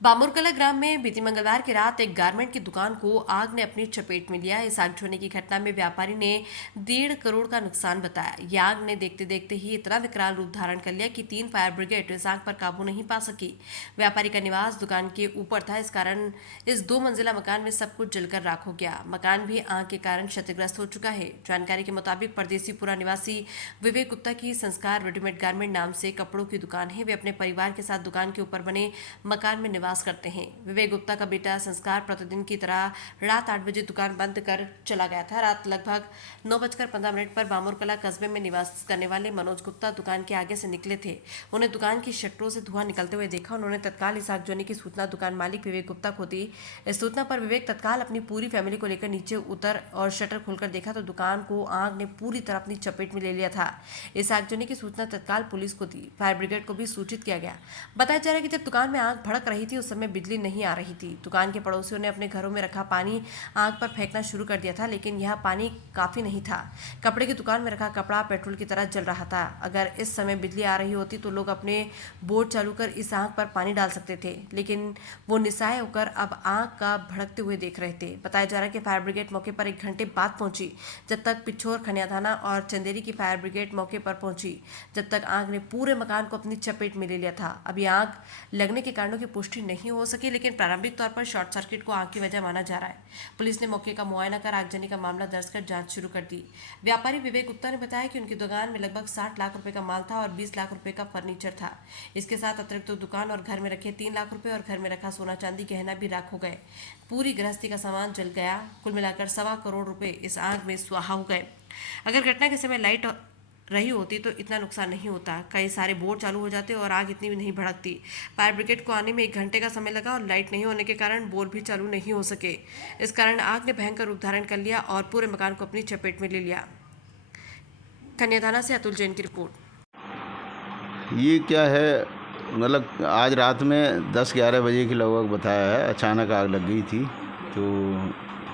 बामुरकला ग्राम में बीती मंगलवार की रात एक गारमेंट की दुकान को आग ने अपनी चपेट में लिया। इस आग होने की घटना में व्यापारी ने 1.5 करोड़ का नुकसान बताया। यह आग ने देखते देखते ही इतना विकराल रूप धारण कर लिया कि 3 फायर ब्रिगेड इस आग पर काबू नहीं पा सकी। व्यापारी का निवास दुकान के ऊपर था, इस कारण इस 2 मंजिला मकान में सब कुछ जलकर राख हो गया। मकान भी आग के कारण क्षतिग्रस्त हो चुका है। जानकारी के मुताबिक परदेसीपुरा निवासी विवेक गुप्ता की संस्कार रेडीमेड गारमेंट नाम से कपड़ों की दुकान है। वे अपने परिवार के साथ दुकान के ऊपर बने मकान में निवास करते हैं। विवेक गुप्ता का बेटा संस्कार प्रतिदिन की तरह रात 8 बजे दुकान बंद कर चला गया था। रात लगभग 9:15 पर बामुरकला कस्बे में निवास करने वाले मनोज गुप्ता दुकान के आगे से निकले थे। उन्हें दुकान की शटरों से धुआं निकलते हुए देखा। उन्होंने तत्काल इस आगजनी की सूचना दुकान मालिक विवेक गुप्ता को दी। इस सूचना पर विवेक तत्काल अपनी पूरी फैमिली को लेकर नीचे उतर और शटर खोलकर देखा तो दुकान को आग ने पूरी तरह अपनी चपेट में ले लिया था। इस आगजनी की सूचना तत्काल पुलिस को दी। फायर ब्रिगेड को भी सूचित किया गया। बताया जा रहा है कि जब दुकान में आग भड़क रही थी उस समय बिजली नहीं आ रही थी। दुकान के पड़ोसियों ने अपने घरों में रखा पानी आग पर फेंकना शुरू कर दिया था, लेकिन यह पानी काफी नहीं था। कपड़े की दुकान में रखा कपड़ा पेट्रोल की तरह जल रहा था। अगर इस समय बिजली आ रही होती तो लोग अपने बोर्ड चालू कर इस आग पर पानी डाल सकते थे, लेकिन वो निस्सहाय होकर अब आग का भड़कते हुए देख रहे थे। बताया जा रहा है कि फायर ब्रिगेड मौके पर 1 घंटे बाद पहुंची, जब तक पिछोर खनिया थाना और चंदेरी की फायर ब्रिगेड मौके पर पहुंची, जब तक आग ने पूरे मकान को अपनी चपेट में ले लिया था। अभी आग लगने के कारणों की पुष्टि नहीं हो सकी, लेकिन प्रारंभिक तौर पर शॉर्ट सर्किट को आग की वजह माना जा रहा है। पुलिस ने मौके का मुआयना कर आगजनी का मामला दर्ज कर जांच शुरू कर दी। व्यापारी विवेक गुप्ता ने बताया कि उनकी दुकान में लगभग 60 लाख रुपए का माल था और 20 लाख रुपए का फर्नीचर था। इसके साथ अतिरिक्त दुकान और घर में रखे 3 लाख रुपए और घर में रखा सोना चांदी गहना भी राख हो गए। पूरी गृहस्थी का सामान जल गया। कुल मिलाकर 1.25 करोड़ रुपए इस आग में स्वाहा हो गए। अगर घटना के समय लाइट रही होती तो इतना नुकसान नहीं होता। कई सारे बोर्ड चालू हो जाते और आग इतनी भी नहीं भड़कती। फायर ब्रिगेड को आने में 1 घंटे का समय लगा और लाइट नहीं होने के कारण बोर्ड भी चालू नहीं हो सके। इस कारण आग ने भयंकर रूप धारण कर लिया और पूरे मकान को अपनी चपेट में ले लिया। खनिया थाना से अतुल जैन की रिपोर्ट। ये क्या है, मतलब आज रात में 10-11 बजे के लगभग बताया है, अचानक आग लग गई थी। तो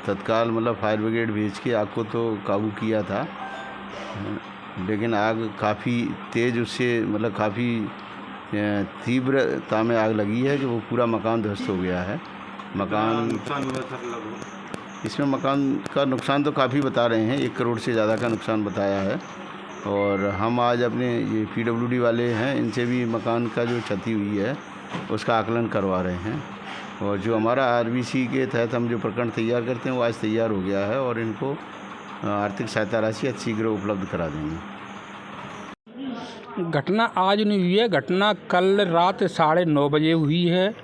तत्काल मतलब फायर ब्रिगेड भेज के आग को तो काबू किया था, लेकिन आग काफ़ी तेज़, उससे मतलब काफ़ी तीव्रता में आग लगी है कि वो पूरा मकान ध्वस्त हो गया है। मकान नुकसान हुआ सर लगभग? इसमें मकान का नुकसान तो काफ़ी बता रहे हैं, 1 करोड़ से ज़्यादा का नुकसान बताया है। और हम आज अपने ये PWD वाले हैं, इनसे भी मकान का जो क्षति हुई है उसका आकलन करवा रहे हैं। और जो हमारा RBC के तहत हम जो प्रकरण तैयार करते हैं वो आज तैयार हो गया है और इनको आर्थिक सहायता राशि अति शीघ्र उपलब्ध करा देंगे। घटना आज नहीं हुई है, घटना कल रात 9:30 बजे हुई है।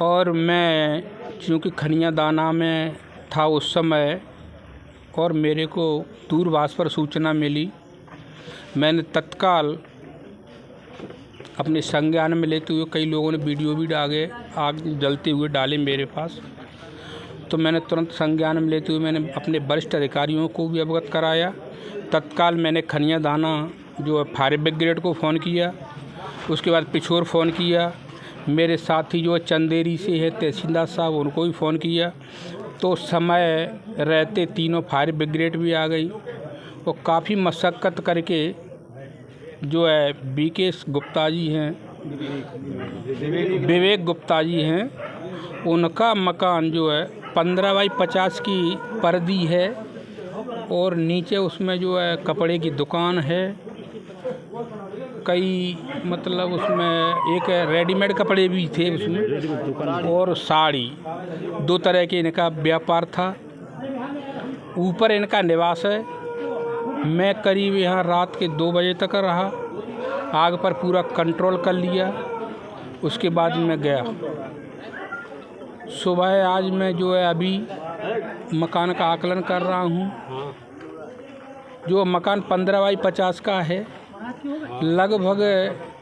और मैं चूँकि खनिया दाना में था उस समय और मेरे को दूरभाष पर सूचना मिली, मैंने तत्काल अपने संज्ञान में लेते हुए, कई लोगों ने वीडियो भी डाले आग जलते हुए डाले मेरे पास, तो मैंने तुरंत संज्ञान में लेते हुए मैंने अपने वरिष्ठ अधिकारियों को भी अवगत कराया। तत्काल मैंने खनिया दाना जो फायर ब्रिगेड को फ़ोन किया, उसके बाद पिछोर फ़ोन किया, मेरे साथी जो चंदेरी से है तहसीलदार साहब उनको भी फ़ोन किया। तो समय रहते तीनों फायर ब्रिगेड भी आ गई और काफ़ी मशक्क़त करके जो है BK गुप्ता जी हैं, विवेक गुप्ता जी हैं, उनका मकान जो है 15 बाई 50 की पर्दी है और नीचे उसमें जो है कपड़े की दुकान है। कई मतलब उसमें एक रेडीमेड कपड़े भी थे उसमें और साड़ी, 2 तरह के इनका व्यापार था। ऊपर इनका निवास है। मैं करीब यहाँ रात के 2 बजे तक रहा, आग पर पूरा कंट्रोल कर लिया। उसके बाद मैं गया। सुबह आज मैं जो है अभी मकान का आकलन कर रहा हूँ। जो मकान 15 बाई 50 का है, लगभग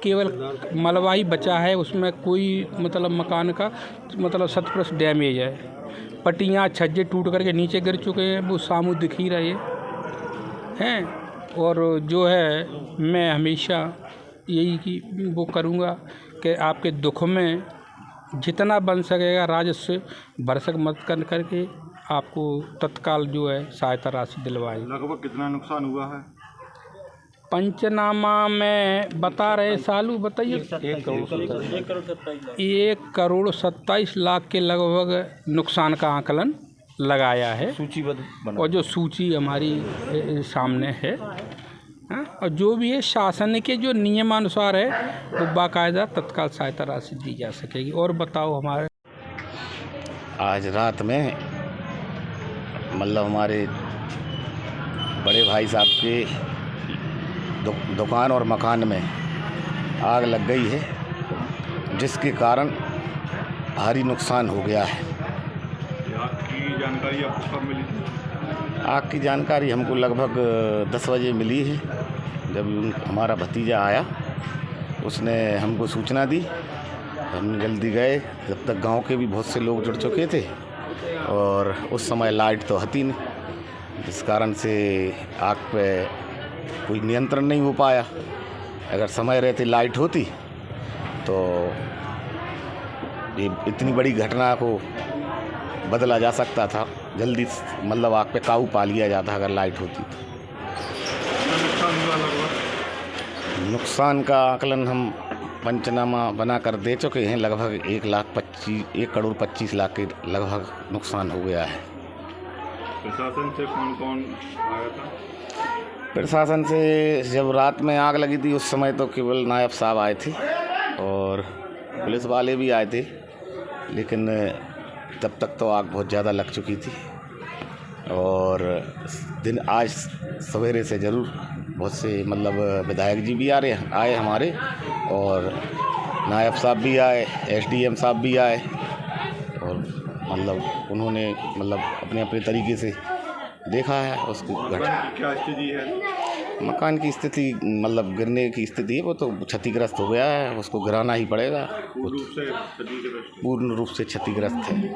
केवल मलबा ही बचा है, उसमें कोई मतलब मकान का मतलब 70% डैमेज है। पट्टियाँ छज्जे टूट करके नीचे गिर चुके हैं, वो सामू दिख ही रहे हैं। और जो है मैं हमेशा यही कि वो करूँगा कि आपके दुख में जितना बन सकेगा राजस्व भरसक मदद करके आपको तत्काल जो है सहायता राशि दिलवाएं। लगभग कितना नुकसान हुआ है? पंचनामा में बता रहे सालू, बताइए 1,27,00,000 के लगभग नुकसान का आकलन लगाया है सूचीबद्ध, और जो सूची हमारी सामने है। हाँ, और जो भी है शासन के जो नियमानुसार है वो बाकायदा तत्काल सहायता राशि दी जा सकेगी। और बताओ हमारे आज रात में मतलब हमारे बड़े भाई साहब के दुकान और मकान में आग लग गई है, जिसके कारण भारी नुकसान हो गया है। आग की जानकारी आपको कब मिली थी? आग की जानकारी हमको लगभग 10 बजे मिली है। जब हमारा भतीजा आया उसने हमको सूचना दी, हम जल्दी गए। जब तक गांव के भी बहुत से लोग जुड़ चुके थे और उस समय लाइट तो हती नहीं, जिस कारण से आग पे कोई नियंत्रण नहीं हो पाया। अगर समय रहते लाइट होती तो ये इतनी बड़ी घटना को बदला जा सकता था, जल्दी मतलब आग पे काबू पा लिया जाता अगर लाइट होती तो। नुकसान का आकलन हम पंचनामा बना कर दे चुके हैं। लगभग 1,25,00,000 के लगभग नुकसान हो गया है। प्रशासन से कौन कौन आया था? प्रशासन से जब रात में आग लगी थी उस समय तो केवल नायब साहब आए थे और पुलिस वाले भी आए थे, लेकिन तब तक तो आग बहुत ज़्यादा लग चुकी थी। और आज सवेरे से ज़रूर बहुत से मतलब विधायक जी भी आए हमारे, और नायब साहब भी आए, SDM साहब भी आए, और मतलब उन्होंने मतलब अपने अपने तरीके से देखा है उसकी घटना। क्या स्थिति है? मकान की स्थिति मतलब गिरने की स्थिति है, वो तो क्षतिग्रस्त हो गया है, उसको गिराना ही पड़ेगा। पूर्ण रूप से क्षतिग्रस्त है।